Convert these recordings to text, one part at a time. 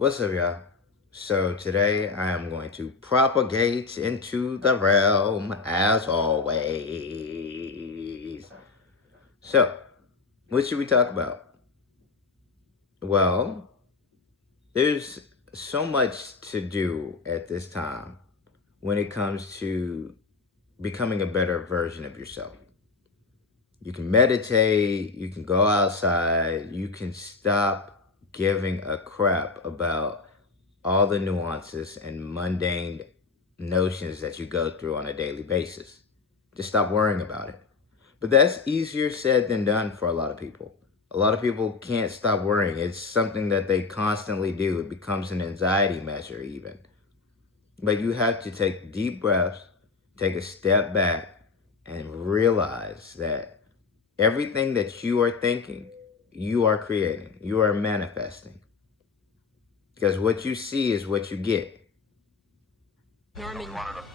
What's up, y'all? So today I am going to propagate into the realm as always. So, what should we talk about? Well, there's so much to do at this time when it comes to becoming a better version of yourself. You can meditate, you can go outside, you can stop giving a crap about all the nuances and mundane notions that you go through on a daily basis. Just stop worrying about it. But that's easier said than done for a lot of people. A lot of people can't stop worrying. It's something that they constantly do. It becomes an anxiety measure, even. But you have to take deep breaths, take a step back, and realize that everything that you are thinking, you are creating, you are manifesting. Because what you see is what you get. Norman,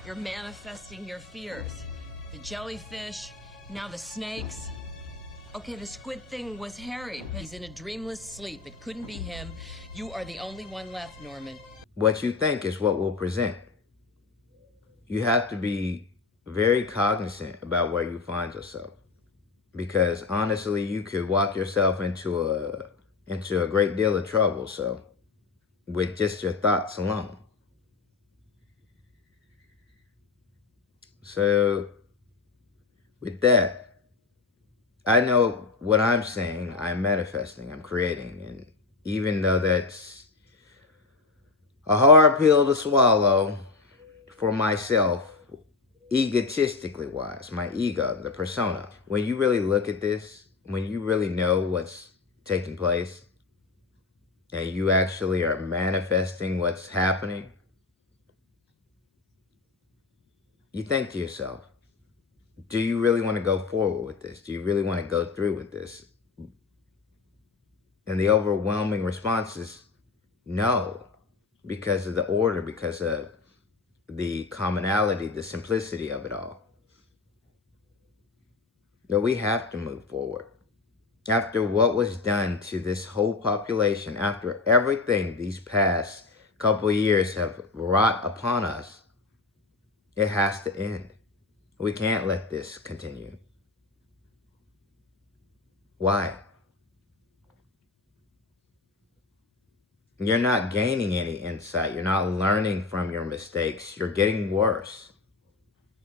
you're manifesting your fears. The jellyfish, now the snakes. Okay, the squid thing was Harry, but he's in a dreamless sleep. It couldn't be him. You are the only one left, Norman. What you think is what will present. You have to be very cognizant about where you find yourself. Because honestly, you could walk yourself into a great deal of trouble, so with just your thoughts alone. So with that, I know what I'm saying, I'm manifesting, I'm creating, and even though that's a hard pill to swallow for myself, egotistically wise, my ego, the persona, when you really look at this, when you really know what's taking place, and you actually are manifesting what's happening, you think to yourself, do you really want to go forward with this? Do you really want to go through with this? And the overwhelming response is no, because of the order, because of the commonality, the simplicity of it all. But we have to move forward. After what was done to this whole population, after everything these past couple of years have wrought upon us, it has to end. We can't let this continue. Why? You're not gaining any insight. You're not learning from your mistakes. You're getting worse.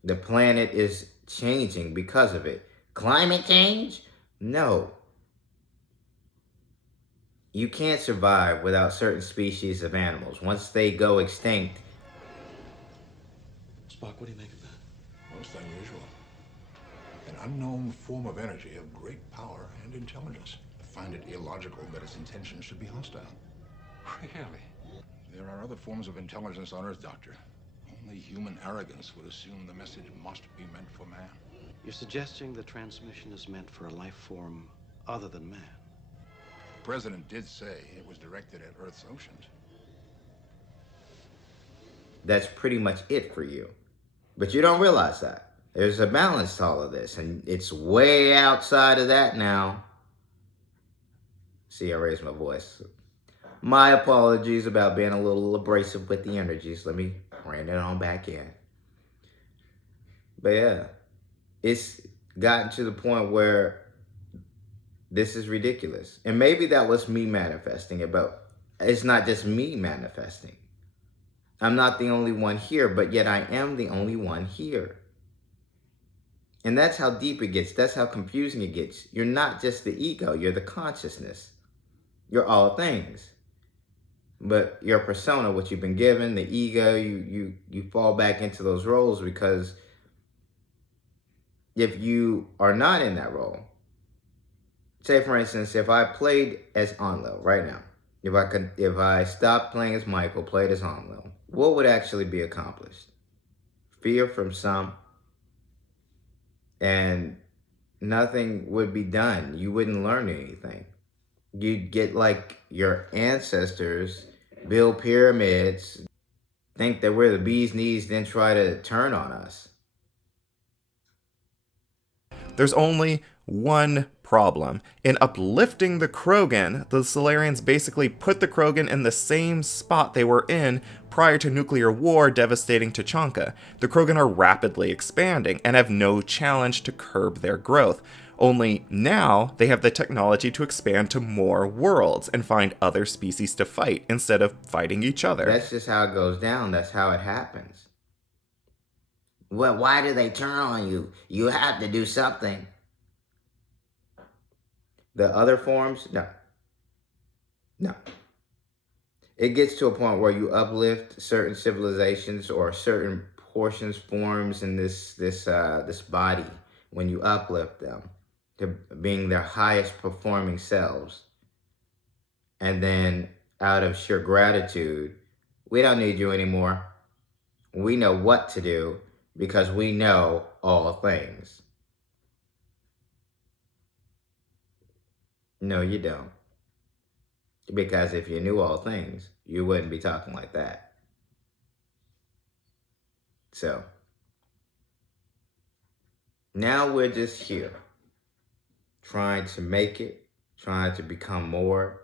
The planet is changing because of it. Climate change? No. You can't survive without certain species of animals. Once they go extinct. Spock, what do you make of that? Most unusual. An unknown form of energy of great power and intelligence. I find it illogical that its intention should be hostile. Really? There are other forms of intelligence on Earth, Doctor. Only human arrogance would assume the message must be meant for man. You're suggesting the transmission is meant for a life form other than man? The President did say it was directed at Earth's oceans. That's pretty much it for you. But you don't realize that. There's a balance to all of this, and it's way outside of that now. See, I raised my voice. My apologies about being a little abrasive with the energies. Let me rein it on back in. But yeah, it's gotten to the point where this is ridiculous. And maybe that was me manifesting it, but it's not just me manifesting. I'm not the only one here, but yet I am the only one here. And that's how deep it gets. That's how confusing it gets. You're not just the ego. You're the consciousness. You're all things. But your persona, what you've been given, the ego, you fall back into those roles, because if you are not in that role, say for instance, if I played as Enlil right now, if I stopped playing as Michael, played as Enlil, what would actually be accomplished? Fear from some, and nothing would be done. You wouldn't learn anything. You'd get like your ancestors, build pyramids, think that we're the bee's knees, then try to turn on us. There's only one problem. In uplifting the Krogan, the Solarians basically put the Krogan in the same spot they were in prior to nuclear war devastating Tuchanka. The Krogan are rapidly expanding and have no challenge to curb their growth. Only now they have the technology to expand to more worlds and find other species to fight instead of fighting each other. That's just how it goes down. That's how it happens. Well, why do they turn on you? You have to do something. The other forms, no. No. It gets to a point where you uplift certain civilizations or certain portions, forms in this body. When you uplift them to being their highest performing selves, and then out of sheer gratitude, we don't need you anymore. We know what to do because we know all things. No, you don't. Because if you knew all things, you wouldn't be talking like that. So, now we're just here, trying to make it, trying to become more.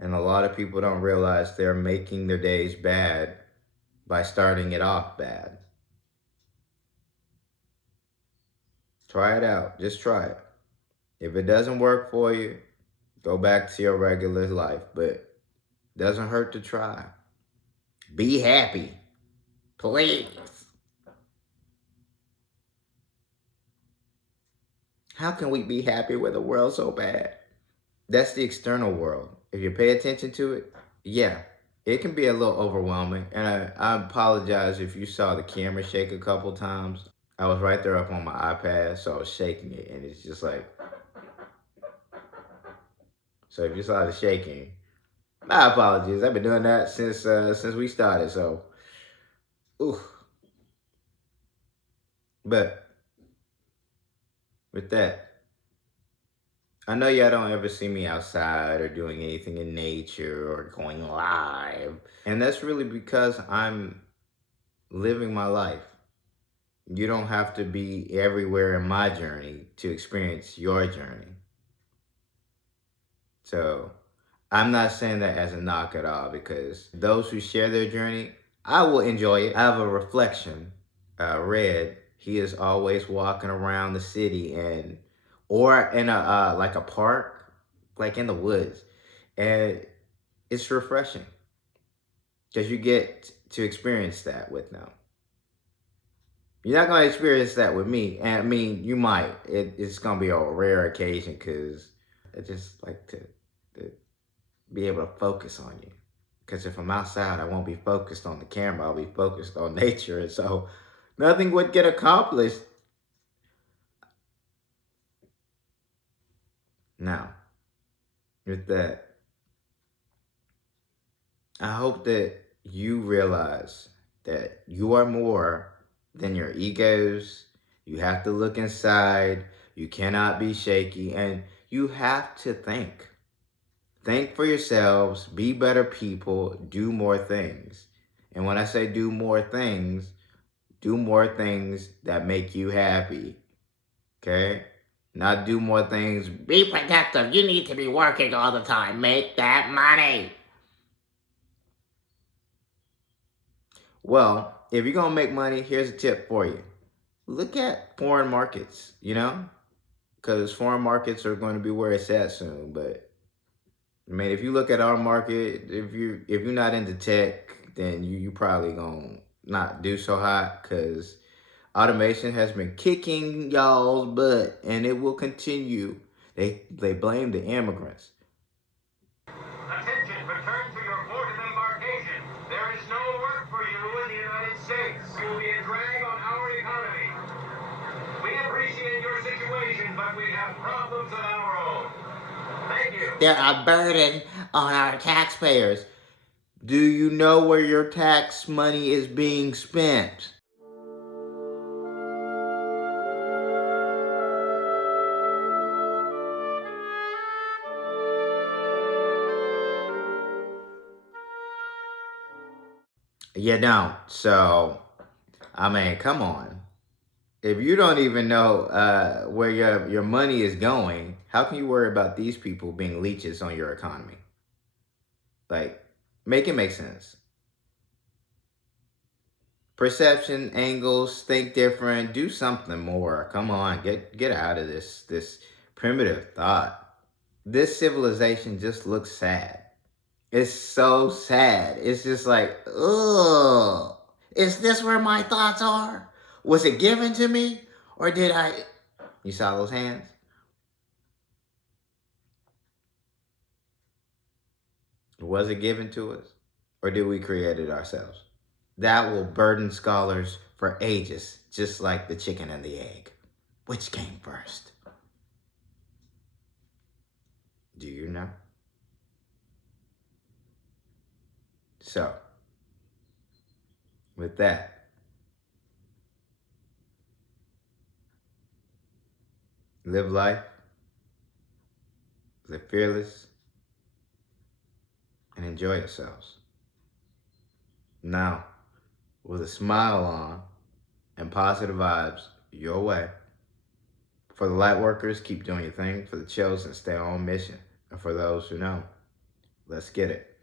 And a lot of people don't realize they're making their days bad by starting it off bad. Try it out. Just try it. If it doesn't work for you, go back to your regular life. But it doesn't hurt to try. Be happy. Please. How can we be happy with a world so bad? That's the external world. If you pay attention to it, yeah, it can be a little overwhelming. And I apologize if you saw the camera shake a couple times. I was right there up on my iPad, so I was shaking it, and it's just like... So if you saw the shaking, my apologies. I've been doing that since we started, so... Ooh. But with that, I know y'all don't ever see me outside or doing anything in nature or going live. And that's really because I'm living my life. You don't have to be everywhere in my journey to experience your journey. So I'm not saying that as a knock at all, because those who share their journey, I will enjoy it. I have a reflection, Red. He is always walking around the city or in a like a park, like in the woods, and it's refreshing because you get to experience that with them. You're not going to experience that with me. And I mean, you might. It's going to be a rare occasion because I just like to be able to focus on you. Because if I'm outside, I won't be focused on the camera. I'll be focused on nature. And so nothing would get accomplished. Now, with that, I hope that you realize that you are more than your egos. You have to look inside. You cannot be shaky. And you have to think. Think for yourselves. Be better people. Do more things. And when I say do more things that make you happy. Okay? Not do more things. Be productive. You need to be working all the time. Make that money. Well, if you're going to make money, here's a tip for you. Look at foreign markets, you know? Because foreign markets are going to be where it's at soon. But, I mean, if you look at our market, if you're not into tech, then you probably going to not do so hot, because automation has been kicking y'all's butt, and it will continue. They blame the immigrants. Attention, return to your port of embarkation. There is no work for you in the United States. You will be a drag on our economy. We appreciate your situation, but we have problems of our own. Thank you. They're a burden on our taxpayers. Do you know where your tax money is being spent? You don't. So, I mean, come on. If you don't even know where your money is going, How can you worry about these people being leeches on your economy? Like, make it make sense. Perception, angles, think different, do something more. Come on, get out of this primitive thought. This civilization just looks sad. It's so sad. It's just like, ugh. Is this where my thoughts are? Was it given to me? Or did I... You saw those hands? Was it given to us? Or did we create it ourselves? That will burden scholars for ages, just like the chicken and the egg. Which came first? Do you know? So, with that, live life, live fearless, and enjoy yourselves. Now, with a smile on and positive vibes your way. For the light workers, keep doing your thing. For the chosen, stay on mission. And for those who know, let's get it.